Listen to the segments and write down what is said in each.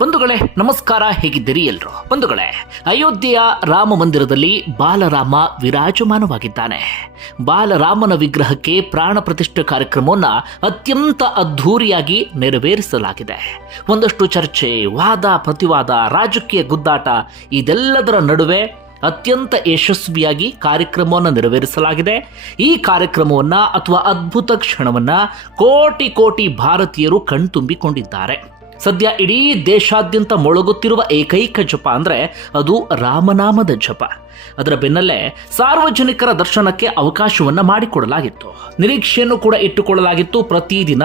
ಬಂಧುಗಳೇ, ನಮಸ್ಕಾರ, ಹೇಗಿದ್ದೀರಿ ಎಲ್ರು? ಬಂಧುಗಳೇ, ಅಯೋಧ್ಯೆಯ ರಾಮ ಮಂದಿರದಲ್ಲಿ ಬಾಲರಾಮ ವಿರಾಜಮಾನವಾಗಿದ್ದಾನೆ. ಬಾಲರಾಮನ ವಿಗ್ರಹಕ್ಕೆ ಪ್ರಾಣ ಪ್ರತಿಷ್ಠೆ ಕಾರ್ಯಕ್ರಮವನ್ನ ಅತ್ಯಂತ ಅದ್ಧೂರಿಯಾಗಿ ನೆರವೇರಿಸಲಾಗಿದೆ. ಒಂದಷ್ಟು ಚರ್ಚೆ, ವಾದ, ಪ್ರತಿವಾದ, ರಾಜಕೀಯ ಗುದ್ದಾಟ, ಇದೆಲ್ಲದರ ನಡುವೆ ಅತ್ಯಂತ ಯಶಸ್ವಿಯಾಗಿ ಕಾರ್ಯಕ್ರಮವನ್ನು ನೆರವೇರಿಸಲಾಗಿದೆ. ಈ ಕಾರ್ಯಕ್ರಮವನ್ನು ಅಥವಾ ಅದ್ಭುತ ಕ್ಷಣವನ್ನು ಕೋಟಿ ಕೋಟಿ ಭಾರತೀಯರು ಕಣ್ತುಂಬಿಕೊಂಡಿದ್ದಾರೆ. ಸದ್ಯ ಇಡೀ ದೇಶಾದ್ಯಂತ ಮೊಳಗುತ್ತಿರುವ ಏಕೈಕ ಜಪ ಅಂದರೆ ಅದು ರಾಮನಾಮದ ಜಪ. ಅದರ ಬೆನ್ನಲ್ಲೇ ಸಾರ್ವಜನಿಕರ ದರ್ಶನಕ್ಕೆ ಅವಕಾಶವನ್ನು ಮಾಡಿಕೊಡಲಾಗಿತ್ತು. ನಿರೀಕ್ಷೆಯನ್ನು ಕೂಡ ಇಟ್ಟುಕೊಳ್ಳಲಾಗಿತ್ತು. ಪ್ರತಿದಿನ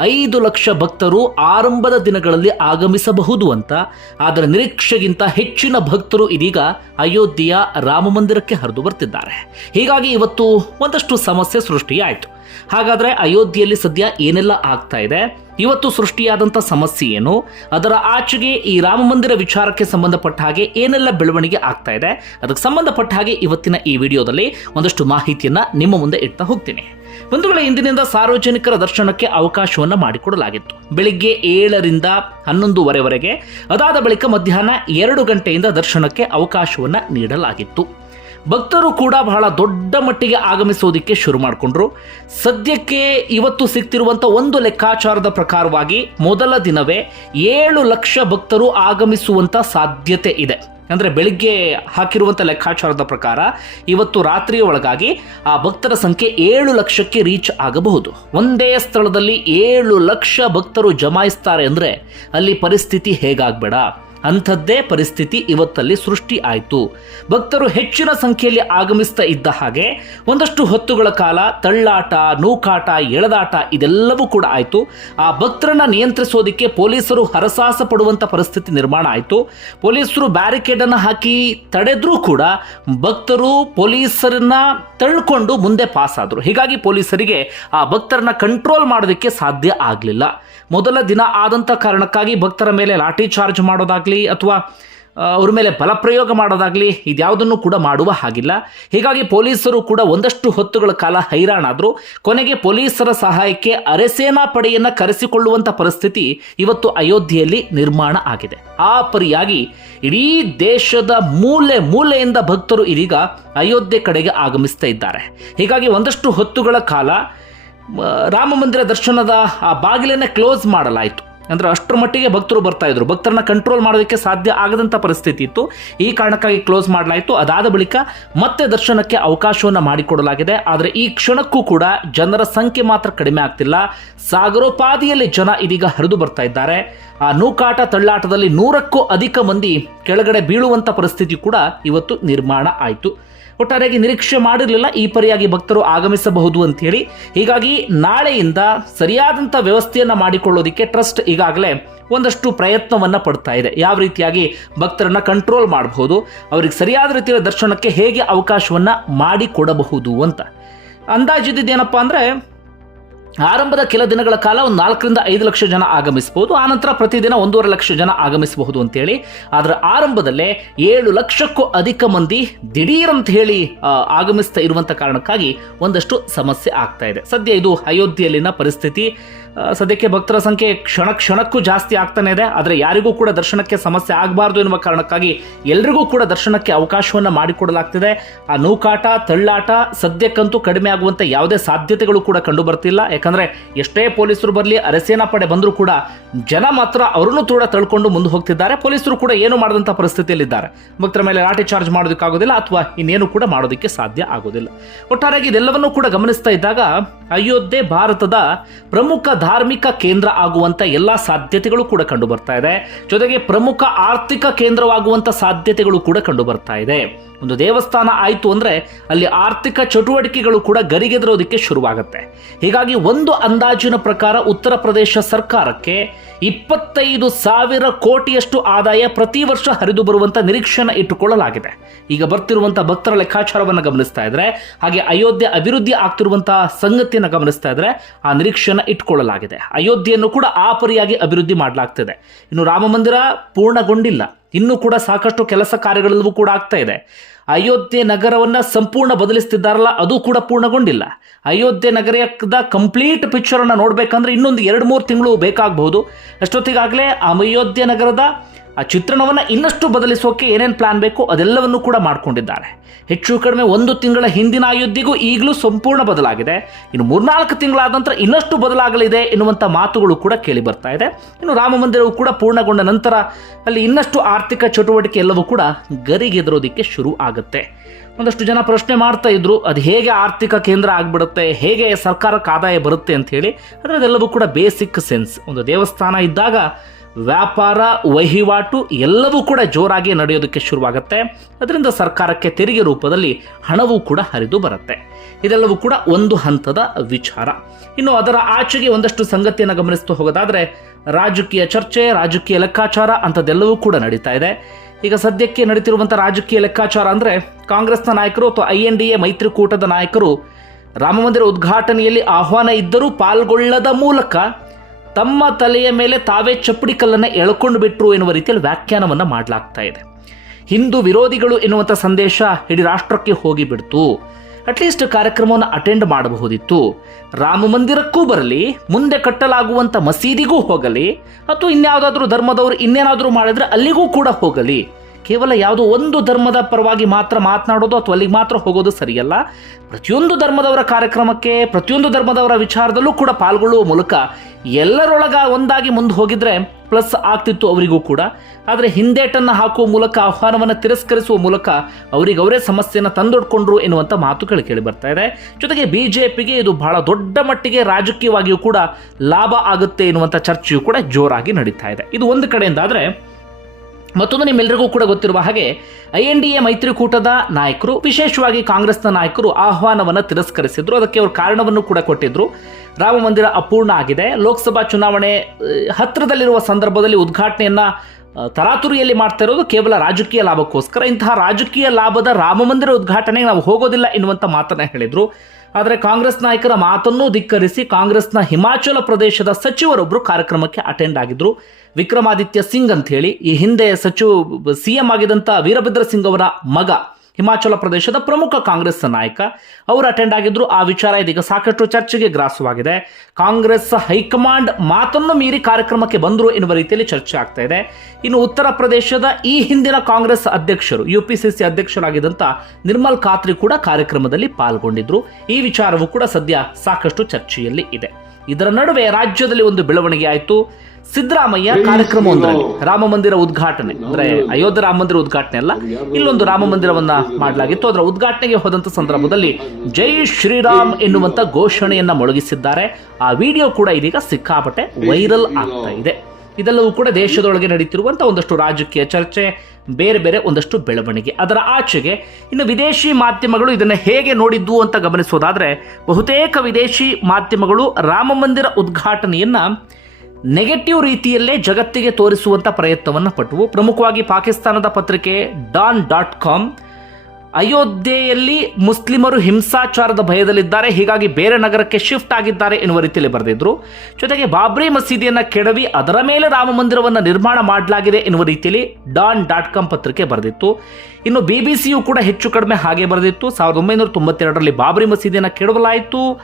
ಐದು ಲಕ್ಷ ಭಕ್ತರು ಆರಂಭದ ದಿನಗಳಲ್ಲಿ ಆಗಮಿಸಬಹುದು ಅಂತ. ಆದರೆ ನಿರೀಕ್ಷೆಗಿಂತ ಹೆಚ್ಚಿನ ಭಕ್ತರು ಇದೀಗ ಅಯೋಧ್ಯೆಯ ರಾಮ ಮಂದಿರಕ್ಕೆ ಹರಿದು ಬರ್ತಿದ್ದಾರೆ. ಹೀಗಾಗಿ ಇವತ್ತು ಒಂದಷ್ಟು ಸಮಸ್ಯೆ ಸೃಷ್ಟಿಯಾಯಿತು. ಹಾಗಾದ್ರೆ ಅಯೋಧ್ಯೆಯಲ್ಲಿ ಸದ್ಯ ಏನೆಲ್ಲ ಆಗ್ತಾ ಇದೆ? ಇವತ್ತು ಸೃಷ್ಟಿಯಾದಂಥ ಸಮಸ್ಯೆ ಏನು? ಅದರ ಆಚೆಗೆ ಈ ರಾಮ ಮಂದಿರ ವಿಚಾರಕ್ಕೆ ಸಂಬಂಧಪಟ್ಟ ಹಾಗೆ ಏನೆಲ್ಲ ಬೆಳವಣಿಗೆ ಆಗ್ತಾ ಇದೆ? ಅದಕ್ಕೆ ಸಂಬಂಧಪಟ್ಟ ಹಾಗೆ ಇವತ್ತಿನ ಈ ವಿಡಿಯೋದಲ್ಲಿ ಒಂದಷ್ಟು ಮಾಹಿತಿಯನ್ನ ನಿಮ್ಮ ಮುಂದೆ ಇಡ್ತಾ ಹೋಗ್ತೀನಿ. ಬಂಧುಗಳ, ಇಂದಿನಿಂದ ಸಾರ್ವಜನಿಕರ ದರ್ಶನಕ್ಕೆ ಅವಕಾಶವನ್ನು ಮಾಡಿಕೊಡಲಾಗಿತ್ತು. ಬೆಳಿಗ್ಗೆ ಏಳರಿಂದ ಹನ್ನೊಂದುವರೆವರೆಗೆ, ಅದಾದ ಬಳಿಕ ಮಧ್ಯಾಹ್ನ ಎರಡು ಗಂಟೆಯಿಂದ ದರ್ಶನಕ್ಕೆ ಅವಕಾಶವನ್ನ ನೀಡಲಾಗಿತ್ತು. ಭಕ್ತರು ಕೂಡ ಬಹಳ ದೊಡ್ಡ ಮಟ್ಟಿಗೆ ಆಗಮಿಸೋದಕ್ಕೆ ಶುರು ಮಾಡಿಕೊಂಡ್ರು. ಸದ್ಯಕ್ಕೆ ಇವತ್ತು ಸಿಗ್ತಿರುವಂಥ ಒಂದು ಲೆಕ್ಕಾಚಾರದ ಪ್ರಕಾರವಾಗಿ ಮೊದಲ ದಿನವೇ ಏಳು ಲಕ್ಷ ಭಕ್ತರು ಆಗಮಿಸುವಂಥ ಸಾಧ್ಯತೆ ಇದೆ. ಅಂದರೆ ಬೆಳಿಗ್ಗೆ ಹಾಕಿರುವಂಥ ಲೆಕ್ಕಾಚಾರದ ಪ್ರಕಾರ ಇವತ್ತು ರಾತ್ರಿಯ ಒಳಗಾಗಿ ಆ ಭಕ್ತರ ಸಂಖ್ಯೆ ಏಳು ಲಕ್ಷಕ್ಕೆ ರೀಚ್ ಆಗಬಹುದು. ಒಂದೇ ಸ್ಥಳದಲ್ಲಿ ಏಳು ಲಕ್ಷ ಭಕ್ತರು ಜಮಾಯಿಸ್ತಾರೆ ಅಂದರೆ ಅಲ್ಲಿ ಪರಿಸ್ಥಿತಿ ಹೇಗಾಗಬೇಡ. ಅಂಥದ್ದೇ ಪರಿಸ್ಥಿತಿ ಇವತ್ತಲ್ಲಿ ಸೃಷ್ಟಿ ಆಯಿತು. ಭಕ್ತರು ಹೆಚ್ಚಿನ ಸಂಖ್ಯೆಯಲ್ಲಿ ಆಗಮಿಸ್ತಾ ಇದ್ದ ಹಾಗೆ ಒಂದಷ್ಟು ಹೊತ್ತುಗಳ ಕಾಲ ತಳ್ಳಾಟ, ನೂಕಾಟ, ಎಳೆದಾಟ ಇದೆಲ್ಲವೂ ಕೂಡ ಆಯಿತು. ಆ ಭಕ್ತರನ್ನ ನಿಯಂತ್ರಿಸೋದಕ್ಕೆ ಪೊಲೀಸರು ಹರಸಾಹಸ ಪಡುವಂಥ ಪರಿಸ್ಥಿತಿ ನಿರ್ಮಾಣ ಆಯಿತು. ಪೊಲೀಸರು ಬ್ಯಾರಿಕೇಡನ್ನು ಹಾಕಿ ತಡೆದ್ರೂ ಕೂಡ ಭಕ್ತರು ಪೊಲೀಸರನ್ನ ತಳ್ಕೊಂಡು ಮುಂದೆ ಪಾಸ್ ಆದರು. ಹೀಗಾಗಿ ಪೊಲೀಸರಿಗೆ ಆ ಭಕ್ತರನ್ನ ಕಂಟ್ರೋಲ್ ಮಾಡೋದಕ್ಕೆ ಸಾಧ್ಯ ಆಗಲಿಲ್ಲ. ಮೊದಲ ದಿನ ಆದಂಥ ಕಾರಣಕ್ಕಾಗಿ ಭಕ್ತರ ಮೇಲೆ ಲಾಠಿ ಚಾರ್ಜ್ ಮಾಡೋದಾಗ್ಲಿ ಅಥವಾ ಆ, ಅವ್ರ ಮೇಲೆ ಬಲಪ್ರಯೋಗ ಮಾಡೋದಾಗ್ಲಿ ಇದ್ಯಾವುದನ್ನು ಕೂಡ ಮಾಡುವ ಹಾಗಿಲ್ಲ. ಹೀಗಾಗಿ ಪೊಲೀಸರು ಕೂಡ ಒಂದಷ್ಟು ಹೊತ್ತುಗಳ ಕಾಲ ಹೈರಾಣಾದರು. ಕೊನೆಗೆ ಪೊಲೀಸರ ಸಹಾಯಕ್ಕೆ ಅರೆಸೇನಾ ಪಡೆಯನ್ನ ಕರೆಸಿಕೊಳ್ಳುವಂಥ ಪರಿಸ್ಥಿತಿ ಇವತ್ತು ಅಯೋಧ್ಯೆಯಲ್ಲಿ ನಿರ್ಮಾಣ ಆಗಿದೆ. ಆ ಪರಿಯಾಗಿ ಇಡೀ ದೇಶದ ಮೂಲೆ ಮೂಲೆಯಿಂದ ಭಕ್ತರು ಇದೀಗ ಅಯೋಧ್ಯೆ ಕಡೆಗೆ ಆಗಮಿಸ್ತಾ ಇದ್ದಾರೆ. ಹೀಗಾಗಿ ಒಂದಷ್ಟು ಹೊತ್ತುಗಳ ಕಾಲ ರಾಮ ಮಂದಿರ ದರ್ಶನದ ಆ ಬಾಗಿಲನ್ನೇ ಕ್ಲೋಸ್ ಮಾಡಲಾಯಿತು. ಅಂದ್ರೆ ಅಷ್ಟರ ಮಟ್ಟಿಗೆ ಭಕ್ತರು ಬರ್ತಾ ಇದ್ರು. ಭಕ್ತರನ್ನ ಕಂಟ್ರೋಲ್ ಮಾಡೋದಕ್ಕೆ ಸಾಧ್ಯ ಆಗದಂಥ ಪರಿಸ್ಥಿತಿ ಇತ್ತು. ಈ ಕಾರಣಕ್ಕಾಗಿ ಕ್ಲೋಸ್ ಮಾಡಲಾಯಿತು. ಅದಾದ ಬಳಿಕ ಮತ್ತೆ ದರ್ಶನಕ್ಕೆ ಅವಕಾಶವನ್ನು ಮಾಡಿಕೊಡಲಾಗಿದೆ. ಆದರೆ ಈ ಕ್ಷಣಕ್ಕೂ ಕೂಡ ಜನರ ಸಂಖ್ಯೆ ಮಾತ್ರ ಕಡಿಮೆ ಆಗ್ತಿಲ್ಲ. ಸಾಗರೋಪಾದಿಯಲ್ಲಿ ಜನ ಇದೀಗ ಹರಿದು ಬರ್ತಾ ಇದ್ದಾರೆ. ಆ ನೂಕಾಟ ತಳ್ಳಾಟದಲ್ಲಿ ನೂರಕ್ಕೂ ಅಧಿಕ ಮಂದಿ ಕೆಳಗಡೆ ಬೀಳುವಂಥ ಪರಿಸ್ಥಿತಿ ಕೂಡ ಇವತ್ತು ನಿರ್ಮಾಣ ಆಯಿತು. ಒಟ್ಟಾರೆಯಾಗಿ ನಿರೀಕ್ಷೆ ಮಾಡಿರಲಿಲ್ಲ, ಈ ಪರಿಯಾಗಿ ಭಕ್ತರು ಆಗಮಿಸಬಹುದು ಅಂತ ಹೇಳಿ ಹೀಗಾಗಿ ನಾಳೆಯಿಂದ ಸರಿಯಾದಂಥ ವ್ಯವಸ್ಥೆಯನ್ನ ಮಾಡಿಕೊಳ್ಳೋದಕ್ಕೆ ಟ್ರಸ್ಟ್ ಈಗಾಗಲೇ ಒಂದಷ್ಟು ಪ್ರಯತ್ನವನ್ನ ಪಡ್ತಾ ಇದೆ. ಯಾವ ರೀತಿಯಾಗಿ ಭಕ್ತರನ್ನ ಕಂಟ್ರೋಲ್ ಮಾಡಬಹುದು, ಅವರಿಗೆ ಸರಿಯಾದ ರೀತಿಯ ದರ್ಶನಕ್ಕೆ ಹೇಗೆ ಅವಕಾಶವನ್ನ ಮಾಡಿಕೊಡಬಹುದು ಅಂತ. ಅಂದಾಜಿದ್ದೇನಪ್ಪ ಅಂದ್ರೆ ಆರಂಭದ ಕೆಲ ದಿನಗಳ ಕಾಲ ಒಂದು ನಾಲ್ಕರಿಂದ ಐದು ಲಕ್ಷ ಜನ ಆಗಮಿಸಬಹುದು ಆನಂತರ ಪ್ರತಿದಿನ ಒಂದೂವರೆ ಲಕ್ಷ ಜನ ಆಗಮಿಸಬಹುದು ಅಂತೇಳಿ. ಆದರೆ ಆರಂಭದಲ್ಲೇ ಏಳು ಲಕ್ಷಕ್ಕೂ ಅಧಿಕ ಮಂದಿ ದಿಢೀರಂತ ಹೇಳಿ ಆಗಮಿಸ್ತಾ ಇರುವಂತ ಕಾರಣಕ್ಕಾಗಿ ಒಂದಷ್ಟು ಸಮಸ್ಯೆ ಆಗ್ತಾ ಇದೆ. ಸದ್ಯ ಇದು ಅಯೋಧ್ಯೆಯಲ್ಲಿನ ಪರಿಸ್ಥಿತಿ. ಸದ್ಯಕ್ಕೆ ಭಕ್ತರ ಸಂಖ್ಯೆ ಕ್ಷಣ ಕ್ಷಣಕ್ಕೂ ಜಾಸ್ತಿ ಆಗ್ತಾನೆ ಇದೆ. ಆದರೆ ಯಾರಿಗೂ ಕೂಡ ದರ್ಶನಕ್ಕೆ ಸಮಸ್ಯೆ ಆಗಬಾರ್ದು ಎನ್ನುವ ಕಾರಣಕ್ಕಾಗಿ ಎಲ್ರಿಗೂ ಕೂಡ ದರ್ಶನಕ್ಕೆ ಅವಕಾಶವನ್ನು ಮಾಡಿಕೊಡಲಾಗ್ತಿದೆ. ಆ ನೂಕಾಟ, ತಳ್ಳಾಟ ಸದ್ಯಕ್ಕಂತೂ ಕಡಿಮೆ ಆಗುವಂಥ ಯಾವುದೇ ಸಾಧ್ಯತೆಗಳು ಕೂಡ ಕಂಡು ಬರ್ತಿಲ್ಲ ಯಾಕಂದ್ರೆ ಎಷ್ಟೇ ಪೊಲೀಸರು ಬರಲಿ, ಅರೆಸೇನಾ ಪಡೆ ಬಂದರೂ ಕೂಡ ಜನ ಮಾತ್ರ ಅವರನ್ನು ಕೂಡ ತಳ್ಕೊಂಡು ಮುಂದೆ ಹೋಗ್ತಿದ್ದಾರೆ. ಪೊಲೀಸರು ಕೂಡ ಏನು ಮಾಡದಂತ ಪರಿಸ್ಥಿತಿಯಲ್ಲಿದ್ದಾರೆ. ಭಕ್ತರ ಮೇಲೆ ಲಾಠಿ ಚಾರ್ಜ್ ಮಾಡೋದಕ್ಕಾಗೋದಿಲ್ಲ, ಅಥವಾ ಇನ್ನೇನು ಕೂಡ ಮಾಡೋದಕ್ಕೆ ಸಾಧ್ಯ ಆಗೋದಿಲ್ಲ. ಒಟ್ಟಾರೆಯಾಗಿ ಇದೆಲ್ಲವನ್ನೂ ಕೂಡ ಗಮನಿಸ್ತಾ ಇದ್ದಾಗ ಅಯೋಧ್ಯೆ ಭಾರತದ ಪ್ರಮುಖ ಧಾರ್ಮಿಕ ಕೇಂದ್ರ ಆಗುವಂತ ಎಲ್ಲಾ ಸಾಧ್ಯತೆಗಳು ಕೂಡ ಕಂಡು ಬರ್ತಾ ಇದೆ. ಜೊತೆಗೆ ಪ್ರಮುಖ ಆರ್ಥಿಕ ಕೇಂದ್ರವಾಗುವಂತ ಸಾಧ್ಯತೆಗಳು ಕೂಡ ಕಂಡು ಬರ್ತಾ ಇದೆ. ಒಂದು ದೇವಸ್ಥಾನ ಆಯಿತು ಅಂದರೆ ಅಲ್ಲಿ ಆರ್ಥಿಕ ಚಟುವಟಿಕೆಗಳು ಕೂಡ ಗರಿಗೆದರೋದಕ್ಕೆ ಶುರುವಾಗುತ್ತೆ. ಹೀಗಾಗಿ ಒಂದು ಅಂದಾಜಿನ ಪ್ರಕಾರ ಉತ್ತರ ಪ್ರದೇಶ ಸರ್ಕಾರಕ್ಕೆ ಇಪ್ಪತ್ತೈದು ಸಾವಿರ ಕೋಟಿಯಷ್ಟು ಆದಾಯ ಪ್ರತಿ ವರ್ಷ ಹರಿದು ಬರುವಂತ ನಿರೀಕ್ಷೆಯನ್ನು ಇಟ್ಟುಕೊಳ್ಳಲಾಗಿದೆ. ಈಗ ಬರ್ತಿರುವಂಥ ಭಕ್ತರ ಲೆಕ್ಕಾಚಾರವನ್ನು ಗಮನಿಸ್ತಾ ಇದ್ರೆ, ಹಾಗೆ ಅಯೋಧ್ಯೆ ಅಭಿವೃದ್ಧಿ ಆಗ್ತಿರುವಂತಹ ಸಂಗತಿಯನ್ನು ಗಮನಿಸ್ತಾ ಇದ್ರೆ ಆ ನಿರೀಕ್ಷೆಯನ್ನು ಇಟ್ಟುಕೊಳ್ಳಲಾಗಿದೆ. ಅಯೋಧ್ಯೆಯನ್ನು ಕೂಡ ಆ ಪರಿಯಾಗಿ ಅಭಿವೃದ್ಧಿ ಮಾಡಲಾಗ್ತಿದೆ. ಇನ್ನು ರಾಮ ಮಂದಿರ ಪೂರ್ಣಗೊಂಡಿಲ್ಲ. ಇನ್ನೂ ಕೂಡ ಸಾಕಷ್ಟು ಕೆಲಸ ಕಾರ್ಯಗಳೆಲ್ಲವೂ ಕೂಡ ಆಗ್ತಾ ಇದೆ. ಅಯೋಧ್ಯೆ ನಗರವನ್ನ ಸಂಪೂರ್ಣ ಬದಲಿಸ್ತಿದ್ದಾರಲ್ಲ, ಅದು ಕೂಡ ಪೂರ್ಣಗೊಂಡಿಲ್ಲ. ಅಯೋಧ್ಯೆ ನಗರದ ಕಂಪ್ಲೀಟ್ ಪಿಕ್ಚರನ್ನು ನೋಡಬೇಕಂದ್ರೆ ನೋಡ್ಬೇಕಂದ್ರೆ ಇನ್ನೊಂದು ಎರಡು ಮೂರು ತಿಂಗಳು ಬೇಕಾಗಬಹುದು. ಅಷ್ಟೊತ್ತಿಗಾಗಲೇ ಅಯೋಧ್ಯೆ ನಗರದ ಆ ಚಿತ್ರಣವನ್ನು ಇನ್ನಷ್ಟು ಬದಲಿಸೋಕೆ ಏನೇನು ಪ್ಲಾನ್ ಬೇಕು ಅದೆಲ್ಲವನ್ನು ಕೂಡ ಮಾಡಿಕೊಂಡಿದ್ದಾರೆ. ಹೆಚ್ಚು ಕಡಿಮೆ ಒಂದು ತಿಂಗಳ ಹಿಂದಿನ ಅಯೋಧ್ಯೆಗೂ ಈಗಲೂ ಸಂಪೂರ್ಣ ಬದಲಾಗಿದೆ. ಇನ್ನು ಮೂರ್ನಾಲ್ಕು ತಿಂಗಳಾದ ನಂತರ ಇನ್ನಷ್ಟು ಬದಲಾಗಲಿದೆ ಎನ್ನುವಂಥ ಮಾತುಗಳು ಕೂಡ ಕೇಳಿ ಬರ್ತಾ ಇದೆ. ಇನ್ನು ರಾಮ ಮಂದಿರವು ಕೂಡ ಪೂರ್ಣಗೊಂಡ ನಂತರ ಅಲ್ಲಿ ಇನ್ನಷ್ಟು ಆರ್ಥಿಕ ಚಟುವಟಿಕೆ ಎಲ್ಲವೂ ಕೂಡ ಗರಿಗೆದರೋದಕ್ಕೆ ಶುರು ಆಗುತ್ತೆ. ಒಂದಷ್ಟು ಜನ ಪ್ರಶ್ನೆ ಮಾಡ್ತಾ ಇದ್ರು, ಅದು ಹೇಗೆ ಆರ್ಥಿಕ ಕೇಂದ್ರ ಆಗಿಬಿಡುತ್ತೆ, ಹೇಗೆ ಸರ್ಕಾರಕ್ಕೆ ಆದಾಯ ಬರುತ್ತೆ ಅಂತ ಹೇಳಿ. ಅದರದೆಲ್ಲವೂ ಕೂಡ ಬೇಸಿಕ್ ಸೆನ್ಸ್ ಒಂದು ದೇವಸ್ಥಾನ ಇದ್ದಾಗ ವ್ಯಾಪಾರ, ವಹಿವಾಟು ಎಲ್ಲವೂ ಕೂಡ ಜೋರಾಗಿ ನಡೆಯೋದಕ್ಕೆ ಶುರುವಾಗುತ್ತೆ. ಅದರಿಂದ ಸರ್ಕಾರಕ್ಕೆ ತೆರಿಗೆ ರೂಪದಲ್ಲಿ ಹಣವೂ ಕೂಡ ಹರಿದು ಬರುತ್ತೆ. ಇದೆಲ್ಲವೂ ಕೂಡ ಒಂದು ಹಂತದ ವಿಚಾರ. ಇನ್ನು ಅದರ ಆಚೆಗೆ ಒಂದಷ್ಟು ಸಂಗತಿಯನ್ನು ಗಮನಿಸ್ತಾ ಹೋಗೋದಾದ್ರೆ, ರಾಜಕೀಯ ಚರ್ಚೆ, ರಾಜಕೀಯ ಲೆಕ್ಕಾಚಾರ ಅಂಥದ್ದೆಲ್ಲವೂ ಕೂಡ ನಡೀತಾ ಇದೆ. ಈಗ ಸದ್ಯಕ್ಕೆ ನಡೀತಿರುವಂಥ ರಾಜಕೀಯ ಲೆಕ್ಕಾಚಾರ ಅಂದರೆ ಕಾಂಗ್ರೆಸ್ನ ನಾಯಕರು ಅಥವಾ ಐ ಎನ್ ಡಿ ಎ ಮೈತ್ರಿಕೂಟದ ನಾಯಕರು ರಾಮಮಂದಿರ ಉದ್ಘಾಟನೆಯಲ್ಲಿ ಆಹ್ವಾನ ಇದ್ದರೂ ಪಾಲ್ಗೊಳ್ಳದ ಮೂಲಕ ತಮ್ಮ ತಲೆಯ ಮೇಲೆ ತಾವೇ ಚಪ್ಪಡಿ ಕಲ್ಲನ್ನು ಎಳ್ಕೊಂಡು ಬಿಟ್ರು ಎನ್ನುವ ರೀತಿಯಲ್ಲಿ ವ್ಯಾಖ್ಯಾನವನ್ನು ಮಾಡಲಾಗ್ತಾ ಇದೆ. ಹಿಂದೂ ವಿರೋಧಿಗಳು ಎನ್ನುವಂಥ ಸಂದೇಶ ಇಡೀ ರಾಷ್ಟ್ರಕ್ಕೆ ಹೋಗಿಬಿಡ್ತು ಅಟ್ಲೀಸ್ಟ್ ಕಾರ್ಯಕ್ರಮವನ್ನು ಅಟೆಂಡ್ ಮಾಡಬಹುದಿತ್ತು. ರಾಮ ಮಂದಿರಕ್ಕೂ ಬರಲಿ, ಮುಂದೆ ಕಟ್ಟಲಾಗುವಂಥ ಮಸೀದಿಗೂ ಹೋಗಲಿ, ಅಥವಾ ಇನ್ಯಾವುದಾದ್ರೂ ಧರ್ಮದವರು ಇನ್ನೇನಾದರೂ ಮಾಡಿದ್ರೆ ಅಲ್ಲಿಗೂ ಕೂಡ ಹೋಗಲಿ. ಕೇವಲ ಯಾವುದೋ ಒಂದು ಧರ್ಮದ ಪರವಾಗಿ ಮಾತ್ರ ಮಾತನಾಡೋದು ಅಥವಾ ಅಲ್ಲಿಗೆ ಮಾತ್ರ ಹೋಗೋದು ಸರಿಯಲ್ಲ. ಪ್ರತಿಯೊಂದು ಧರ್ಮದವರ ಕಾರ್ಯಕ್ರಮಕ್ಕೆ, ಪ್ರತಿಯೊಂದು ಧರ್ಮದವರ ವಿಚಾರದಲ್ಲೂ ಕೂಡ ಪಾಲ್ಗೊಳ್ಳುವ ಮೂಲಕ ಎಲ್ಲರೊಳಗ ಒಂದಾಗಿ ಮುಂದೆ ಹೋಗಿದ್ರೆ ಪ್ಲಸ್ ಆಗ್ತಿತ್ತು ಅವರಿಗೂ ಕೂಡ. ಆದರೆ ಹಿಂದೇಟನ್ನು ಹಾಕುವ ಮೂಲಕ, ಆಹ್ವಾನವನ್ನು ತಿರಸ್ಕರಿಸುವ ಮೂಲಕ ಅವರಿಗೆ ಅವರೇ ಸಮಸ್ಯೆಯನ್ನು ತಂದೊಡ್ಕೊಂಡ್ರು ಎನ್ನುವಂಥ ಮಾತುಗಳು ಕೇಳಿ ಬರ್ತಾ ಇದೆ. ಜೊತೆಗೆ ಬಿ ಜೆ ಪಿಗೆ ಇದು ಬಹಳ ದೊಡ್ಡ ಮಟ್ಟಿಗೆ ರಾಜಕೀಯವಾಗಿಯೂ ಕೂಡ ಲಾಭ ಆಗುತ್ತೆ ಎನ್ನುವಂಥ ಚರ್ಚೆಯು ಕೂಡ ಜೋರಾಗಿ ನಡೀತಾ ಇದೆ. ಇದು ಒಂದು ಕಡೆಯಿಂದ ಆದರೆ ಮತ್ತೊಂದು ನಿಮ್ಮೆಲ್ಲರಿಗೂ ಕೂಡ ಗೊತ್ತಿರುವ ಹಾಗೆ ಐ ಎನ್ ಡಿ ಎ ಮೈತ್ರಿಕೂಟದ ನಾಯಕರು, ವಿಶೇಷವಾಗಿ ಕಾಂಗ್ರೆಸ್ನ ನಾಯಕರು ಆಹ್ವಾನವನ್ನು ತಿರಸ್ಕರಿಸಿದ್ರು. ಅದಕ್ಕೆ ಅವರು ಕಾರಣವನ್ನು ಕೂಡ ಕೊಟ್ಟಿದ್ರು. ರಾಮ ಮಂದಿರ ಅಪೂರ್ಣ ಆಗಿದೆ. ಲೋಕಸಭಾ ಚುನಾವಣೆ ಹತ್ತಿರದಲ್ಲಿರುವ ಸಂದರ್ಭದಲ್ಲಿ ಉದ್ಘಾಟನೆಯನ್ನ ತರಾತುರಿಯಲ್ಲಿ ಮಾಡ್ತಾ ಇರೋದು ಕೇವಲ ರಾಜಕೀಯ ಲಾಭಕ್ಕೋಸ್ಕರ. ಇಂತಹ ರಾಜಕೀಯ ಲಾಭದ ರಾಮ ಮಂದಿರ ಉದ್ಘಾಟನೆಗೆ ನಾವು ಹೋಗೋದಿಲ್ಲ ಎನ್ನುವಂಥ ಮಾತನ್ನ ಹೇಳಿದ್ರು. ಆದರೆ ಕಾಂಗ್ರೆಸ್ ನಾಯಕರ ಮಾತನ್ನೂ ಧಿಕ್ಕರಿಸಿ ಕಾಂಗ್ರೆಸ್ನ ಹಿಮಾಚಲ ಪ್ರದೇಶದ ಸಚಿವರೊಬ್ಬರು ಕಾರ್ಯಕ್ರಮಕ್ಕೆ ಅಟೆಂಡ್ ಆಗಿದ್ರು. ವಿಕ್ರಮಾದಿತ್ಯ ಸಿಂಗ್ ಅಂತ ಹೇಳಿ, ಈ ಹಿಂದೆ ಸಚಿವ ಸಿ ಎಂ ಆಗಿದ್ದಂಥ ವೀರಭದ್ರ ಸಿಂಗ್ ಅವರ ಮಗ, ಹಿಮಾಚಲ ಪ್ರದೇಶದ ಪ್ರಮುಖ ಕಾಂಗ್ರೆಸ್ ನಾಯಕ. ಅವರು ಅಟೆಂಡ್ ಆಗಿದ್ರು. ಆ ವಿಚಾರ ಇದೀಗ ಸಾಕಷ್ಟು ಚರ್ಚೆಗೆ ಗ್ರಾಸವಾಗಿದೆ. ಕಾಂಗ್ರೆಸ್ ಹೈಕಮಾಂಡ್ ಮಾತನ್ನು ಮೀರಿ ಕಾರ್ಯಕ್ರಮಕ್ಕೆ ಬಂದರು ಎನ್ನುವ ರೀತಿಯಲ್ಲಿ ಚರ್ಚೆ ಆಗ್ತಾ ಇದೆ. ಇನ್ನು ಉತ್ತರ ಪ್ರದೇಶದ ಈ ಹಿಂದಿನ ಕಾಂಗ್ರೆಸ್ ಅಧ್ಯಕ್ಷರು ಯು ಪಿ ಸಿ ಸಿ ಅಧ್ಯಕ್ಷರಾಗಿದ್ದಂಥ ನಿರ್ಮಲ್ ಖಾತ್ರಿ ಕೂಡ ಕಾರ್ಯಕ್ರಮದಲ್ಲಿ ಪಾಲ್ಗೊಂಡಿದ್ರು. ಈ ವಿಚಾರವೂ ಕೂಡ ಸದ್ಯ ಸಾಕಷ್ಟು ಚರ್ಚೆಯಲ್ಲಿ ಇದೆ. ಇದರ ನಡುವೆ ರಾಜ್ಯದಲ್ಲಿ ಒಂದು ಬೆಳವಣಿಗೆ ಆಯಿತು. ಸಿದ್ದರಾಮಯ್ಯ ಕಾರ್ಯಕ್ರಮವೊಂದರಲ್ಲಿ ರಾಮ ಮಂದಿರ ಉದ್ಘಾಟನೆ. ಅಂದ್ರೆ ಅಯೋಧ್ಯೆ ರಾಮ ಮಂದಿರ ಉದ್ಘಾಟನೆ ಅಲ್ಲ ಇಲ್ಲೊಂದು ರಾಮ ಮಂದಿರವನ್ನ ಮಾಡಲಾಗಿತ್ತು. ಅದರ ಉದ್ಘಾಟನೆಗೆ ಹೋದಂತ ಸಂದರ್ಭದಲ್ಲಿ ಜೈ ಶ್ರೀರಾಮ್ ಎನ್ನುವಂತ ಘೋಷಣೆಯನ್ನ ಮೊಳಗಿಸಿದ್ದಾರೆ. ಆ ವಿಡಿಯೋ ಕೂಡ ಇದೀಗ ಸಿಕ್ಕಾಪಟ್ಟೆ ವೈರಲ್ ಆಗ್ತಾ ಇದೆ. ಇದೆಲ್ಲವೂ ಕೂಡ ದೇಶದೊಳಗೆ ನಡೀತಿರುವಂತಹ ಒಂದಷ್ಟು ರಾಜಕೀಯ ಚರ್ಚೆ ಬೇರೆ ಬೇರೆ ಒಂದಷ್ಟು ಬೆಳವಣಿಗೆ. ಅದರ ಆಚೆಗೆ ಇನ್ನು ವಿದೇಶಿ ಮಾಧ್ಯಮಗಳು ಇದನ್ನು ಹೇಗೆ ನೋಡಿದ್ದು ಅಂತ ಗಮನಿಸೋದಾದ್ರೆ ಬಹುತೇಕ ವಿದೇಶಿ ಮಾಧ್ಯಮಗಳು ರಾಮ ಮಂದಿರ ಉದ್ಘಾಟನೆಯನ್ನ ನೆಗೆಟಿವ್ ರೀತಿಯಲ್ಲೇ ಜಗತ್ತಿಗೆ ತೋರಿಸುವಂಥ ಪ್ರಯತ್ನವನ್ನು ಪಟ್ಟವು ಪ್ರಮುಖವಾಗಿ ಪಾಕಿಸ್ತಾನದ ಪತ್ರಿಕೆ ಡಾನ್ ಡಾಟ್ ಕಾಮ್. ಅಯೋಧ್ಯೆಯಲ್ಲಿ ಮುಸ್ಲಿಮರು ಹಿಂಸಾಚಾರದ ಭಯದಲ್ಲಿದ್ದಾರೆ. ಹೀಗಾಗಿ ಬೇರೆ ನಗರಕ್ಕೆ ಶಿಫ್ಟ್ ಆಗಿದ್ದಾರೆ ಎನ್ನುವ ರೀತಿಯಲ್ಲಿ ಬರೆದಿದ್ರು. ಜೊತೆಗೆ ಬಾಬ್ರಿ ಮಸೀದಿಯನ್ನು ಕೆಡವಿ ಅದರ ಮೇಲೆ ರಾಮ ಮಂದಿರವನ್ನು ನಿರ್ಮಾಣ ಮಾಡಲಾಗಿದೆ ಎನ್ನುವ ರೀತಿಯಲ್ಲಿ ಡಾನ್ ಡಾಟ್ ಕಾಮ್ ಪತ್ರಿಕೆ ಬರೆದಿತ್ತು. ಇನ್ನು ಬಿ ಬಿ ಕೂಡ ಹೆಚ್ಚು ಕಡಿಮೆ ಹಾಗೆ ಬರೆದಿತ್ತು. ಸಾವಿರದ ಒಂಬೈನೂರ ತೊಂಬತ್ತೆರಡರಲ್ಲಿ ಬಾಬ್ರಿ ಮಸೀದಿಯನ್ನು ಕೆಡವಲಾಯಿತು.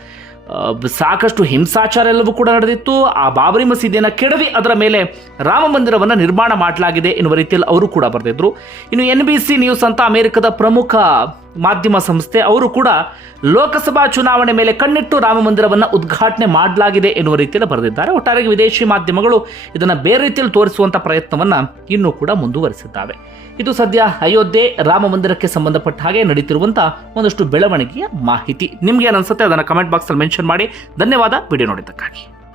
ಸಾಕಷ್ಟು ಹಿಂಸಾಚಾರ ಎಲ್ಲವೂ ಕೂಡ ನಡೆದಿತ್ತು. ಆ ಬಾಬರಿ ಮಸೀದಿಯನ್ನು ಕೆಡವಿ ಅದರ ಮೇಲೆ ರಾಮ ಮಂದಿರವನ್ನು ನಿರ್ಮಾಣ ಮಾಡಲಾಗಿದೆ ಎನ್ನುವ ರೀತಿಯಲ್ಲಿ ಅವರು ಕೂಡ ಬರೆದಿದ್ದರು ಇನ್ನು ಎನ್ ಬಿ ಸಿ ನ್ಯೂಸ್ ಅಂತ ಅಮೆರಿಕದ ಪ್ರಮುಖ ಮಾಧ್ಯಮ ಸಂಸ್ಥೆ, ಅವರು ಕೂಡ ಲೋಕಸಭಾ ಚುನಾವಣೆ ಮೇಲೆ ಕಣ್ಣಿಟ್ಟು ರಾಮ ಮಂದಿರವನ್ನು ಉದ್ಘಾಟನೆ ಮಾಡಲಾಗಿದೆ ಎನ್ನುವ ರೀತಿಯಲ್ಲಿ ಬರೆದಿದ್ದಾರೆ. ಒಟ್ಟಾರೆಗೆ ವಿದೇಶಿ ಮಾಧ್ಯಮಗಳು ಇದನ್ನು ಬೇರೆ ರೀತಿಯಲ್ಲಿ ತೋರಿಸುವಂಥ ಪ್ರಯತ್ನವನ್ನು ಇನ್ನೂ ಕೂಡ ಮುಂದುವರಿಸಿದ್ದಾವೆ. ಇದು ಸದ್ಯ ಅಯೋಧ್ಯೆ ರಾಮ ಮಂದಿರಕ್ಕೆ ಸಂಬಂಧಪಟ್ಟ ಹಾಗೆ ನಡೀತಿರುವಂಥ ಒಂದಷ್ಟು ಬೆಳವಣಿಗೆಯ ಮಾಹಿತಿ. ನಿಮ್ಗೆ ಅನ್ಸುತ್ತೆ? ಅದನ್ನು ಕಮೆಂಟ್ ಬಾಕ್ಸಲ್ಲಿ ಮೆನ್ಷನ್ ಮಾಡಿ. ಧನ್ಯವಾದ. ವಿಡಿಯೋ ನೋಡಿದ್ದಕ್ಕಾಗಿ.